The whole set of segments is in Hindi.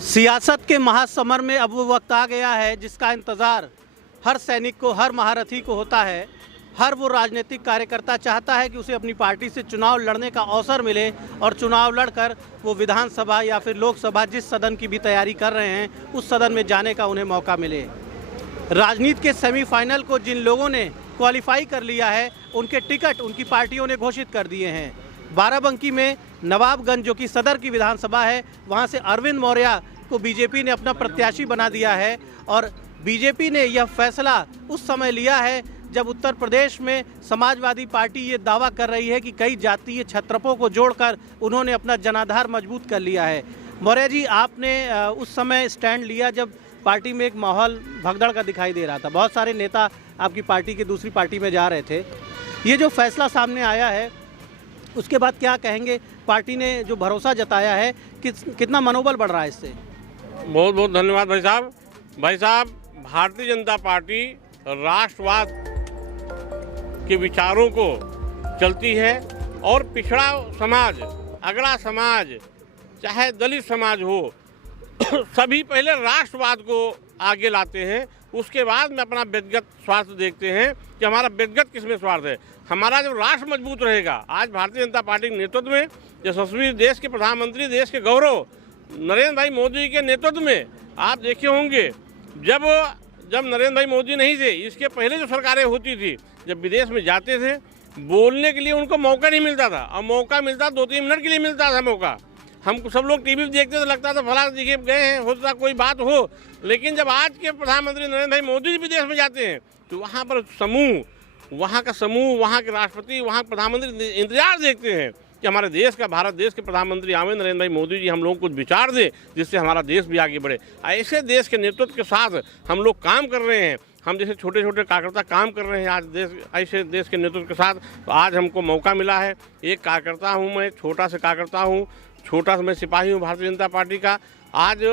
सियासत के महासमर में अब वो वक्त आ गया है जिसका इंतज़ार हर सैनिक को, हर महारथी को होता है। हर वो राजनीतिक कार्यकर्ता चाहता है कि उसे अपनी पार्टी से चुनाव लड़ने का अवसर मिले और चुनाव लड़कर वो विधानसभा या फिर लोकसभा, जिस सदन की भी तैयारी कर रहे हैं, उस सदन में जाने का उन्हें मौका मिले। राजनीति के सेमीफाइनल को जिन लोगों ने क्वालिफाई कर लिया है, उनके टिकट उनकी पार्टियों ने घोषित कर दिए हैं। बाराबंकी में नवाबगंज, जो कि सदर की विधानसभा है, वहां से अरविंद मौर्य को बीजेपी ने अपना प्रत्याशी बना दिया है। और बीजेपी ने यह फैसला उस समय लिया है जब उत्तर प्रदेश में समाजवादी पार्टी ये दावा कर रही है कि कई जातीय छत्रपों को जोड़कर उन्होंने अपना जनाधार मजबूत कर लिया है। मौर्य जी, आपने उस समय स्टैंड लिया जब पार्टी में एक माहौल भगदड़ का दिखाई दे रहा था, बहुत सारे नेता आपकी पार्टी के दूसरी पार्टी में जा रहे थे। ये जो फैसला सामने आया है, उसके बाद क्या कहेंगे? पार्टी ने जो भरोसा जताया है, कितना मनोबल बढ़ रहा है इससे? बहुत बहुत धन्यवाद भाई साहब। भारतीय जनता पार्टी राष्ट्रवाद के विचारों को चलती है और पिछड़ा समाज, अगड़ा समाज, चाहे दलित समाज हो, सभी पहले राष्ट्रवाद को आगे लाते हैं। उसके बाद में अपना व्यक्तिगत स्वार्थ देखते हैं कि हमारा व्यक्तिगत किसमें स्वार्थ है। हमारा जब राष्ट्र मजबूत रहेगा, आज भारतीय जनता पार्टी के नेतृत्व में यशस्वी देश के प्रधानमंत्री, देश के गौरव नरेंद्र भाई मोदी के नेतृत्व में आप देखे होंगे, जब नरेंद्र भाई मोदी नहीं थे, इसके पहले जो सरकारें होती थी, जब विदेश में जाते थे, बोलने के लिए उनको मौका नहीं मिलता था, और मौका मिलता 2-3 मिनट के लिए मिलता था मौका। हम सब लोग टीवी पे देखते तो लगता था फलां जगह गए हैं, हो सकता कोई बात हो। लेकिन जब आज के प्रधानमंत्री नरेंद्र भाई मोदी विदेश में जाते हैं, तो वहाँ पर वहाँ का समूह, वहाँ के राष्ट्रपति, वहाँ के प्रधानमंत्री इंतजार देखते हैं कि हमारे देश का, भारत देश के प्रधानमंत्री आवे, नरेंद्र भाई मोदी जी हम लोगों को कुछ विचार दे जिससे हमारा देश भी आगे बढ़े। ऐसे देश के नेतृत्व के साथ हम लोग काम कर रहे हैं। हम जैसे छोटे छोटे कार्यकर्ता काम कर रहे हैं आज ऐसे देश के नेतृत्व के साथ, तो आज हमको मौका मिला है। एक कार्यकर्ता हूँ मैं, छोटा सा कार्यकर्ता हूँ, छोटा सा मैं सिपाही हूँ भारतीय जनता पार्टी का। आज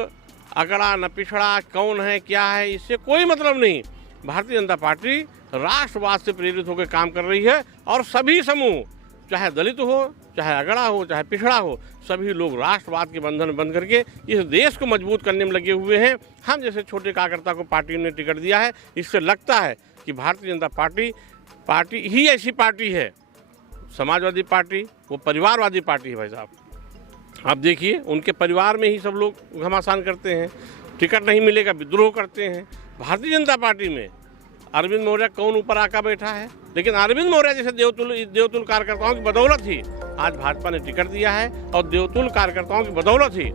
अगड़ा न पिछड़ा, कौन है क्या है, इससे कोई मतलब नहीं। भारतीय जनता पार्टी राष्ट्रवाद से प्रेरित होकर काम कर रही है और सभी समूह, चाहे दलित हो, चाहे अगड़ा हो, चाहे पिछड़ा हो, सभी लोग राष्ट्रवाद के बंधन बंध करके इस देश को मजबूत करने में लगे हुए हैं। हम जैसे छोटे कार्यकर्ता को पार्टी ने टिकट दिया है, इससे लगता है कि भारतीय जनता पार्टी ही ऐसी पार्टी है। समाजवादी पार्टी वो परिवारवादी पार्टी है भाई साहब। आप देखिए, उनके परिवार में ही सब लोग घमासान करते हैं, टिकट नहीं मिलेगा विद्रोह करते हैं। भारतीय जनता पार्टी में अरविंद मौर्य कौन ऊपर आकर बैठा है, लेकिन अरविंद मौर्य जैसे देवतुल कार्यकर्ताओं की बदौलत ही आज भाजपा ने टिकट दिया है, और देवतुल कार्यकर्ताओं की बदौलत ही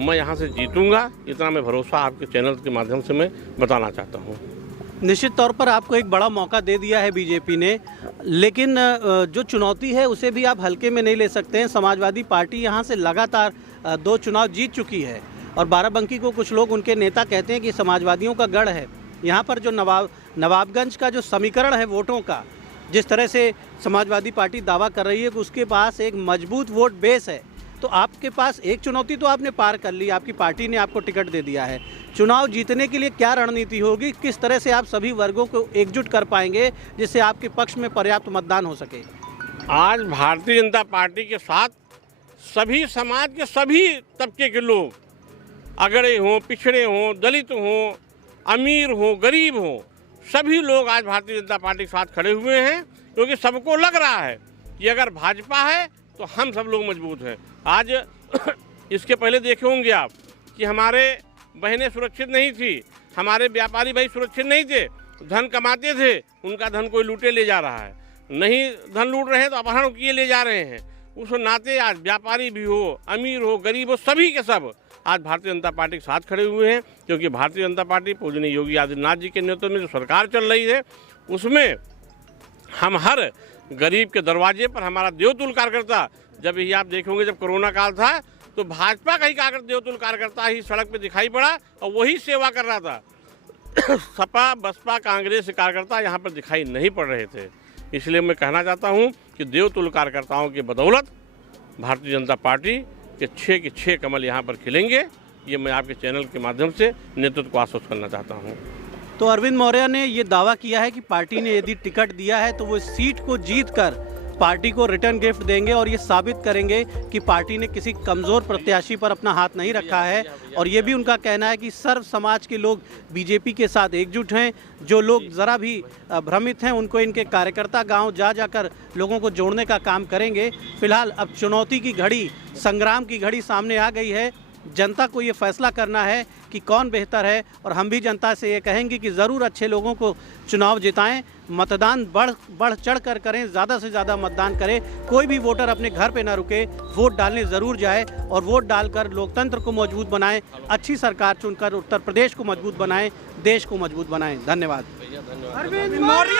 मैं यहाँ से जीतूंगा। इतना मैं भरोसा आपके चैनल के माध्यम से मैं बताना चाहता हूँ। निश्चित तौर पर आपको एक बड़ा मौका दे दिया है बीजेपी ने, लेकिन जो चुनौती है उसे भी आप हल्के में नहीं ले सकते हैं। समाजवादी पार्टी यहाँ से लगातार 2 चुनाव जीत चुकी है, और बाराबंकी को कुछ लोग, उनके नेता कहते हैं कि समाजवादियों का गढ़ है। यहाँ पर जो नवाबगंज का जो समीकरण है वोटों का, जिस तरह से समाजवादी पार्टी दावा कर रही है कि उसके पास एक मजबूत वोट बेस है, तो आपके पास एक चुनौती तो आपने पार कर ली, आपकी पार्टी ने आपको टिकट दे दिया है। चुनाव जीतने के लिए क्या रणनीति होगी? किस तरह से आप सभी वर्गों को एकजुट कर पाएंगे जिससे आपके पक्ष में पर्याप्त मतदान हो सके? आज भारतीय जनता पार्टी के साथ सभी समाज के सभी तबके के लोग, अगड़े हों, पिछड़े हों, दलित हों, अमीर हों, गरीब हों, सभी लोग आज भारतीय जनता पार्टी के साथ खड़े हुए हैं, क्योंकि सबको लग रहा है कि अगर भाजपा है तो हम सब लोग मजबूत हैं। आज इसके पहले देखे होंगे आप कि हमारे बहनें सुरक्षित नहीं थी, हमारे व्यापारी भाई सुरक्षित नहीं थे, धन कमाते थे, उनका धन कोई लूटे ले जा रहा है, नहीं धन लूट रहे हैं तो अपहरण किए ले जा रहे हैं। उस नाते आज व्यापारी भी हो, अमीर हो, गरीब हो, सभी के सब आज भारतीय जनता पार्टी के साथ खड़े हुए हैं, क्योंकि भारतीय जनता पार्टी पूजनीय योगी आदित्यनाथ जी के नेतृत्व में जो सरकार चल रही है, उसमें हम हर गरीब के दरवाजे पर हमारा देवतुल कार्यकर्ता, जब यही आप देखोगे जब कोरोना काल था तो भाजपा का ही देवतुल कार्यकर्ता ही सड़क पे दिखाई पड़ा और वही सेवा कर रहा था। सपा, बसपा, कांग्रेस के कार्यकर्ता यहाँ पर दिखाई नहीं पड़ रहे थे। इसलिए मैं कहना चाहता हूँ कि देवतुल कार्यकर्ताओं की बदौलत भारतीय जनता पार्टी के 6 के 6 कमल यहाँ पर खिलेंगे। ये मैं आपके चैनल के माध्यम से नेतृत्व को आश्वस्त करना चाहता हूँ। तो अरविंद मौर्य ने ये दावा किया है कि पार्टी ने यदि टिकट दिया है तो वो इस सीट को जीतकर पार्टी को रिटर्न गिफ्ट देंगे और ये साबित करेंगे कि पार्टी ने किसी कमज़ोर प्रत्याशी पर अपना हाथ नहीं रखा है। और ये भी उनका कहना है कि सर्व समाज के लोग बीजेपी के साथ एकजुट हैं। जो लोग ज़रा भी भ्रमित हैं उनको इनके कार्यकर्ता गांव जा जाकर लोगों को जोड़ने का काम करेंगे। फिलहाल अब चुनौती की घड़ी, संग्राम की घड़ी सामने आ गई है। जनता को ये फैसला करना है कि कौन बेहतर है और हम भी जनता से ये कहेंगे कि ज़रूर अच्छे लोगों को चुनाव जिताएं। मतदान बढ़ चढ़ कर करें, ज़्यादा से ज़्यादा मतदान करें। कोई भी वोटर अपने घर पे ना रुके, वोट डालने ज़रूर जाए और वोट डालकर लोकतंत्र को मजबूत बनाएं, अच्छी सरकार चुनकर उत्तर प्रदेश को मजबूत बनाएं, देश को मजबूत बनाएं। धन्यवाद। अरविंद मौर्य।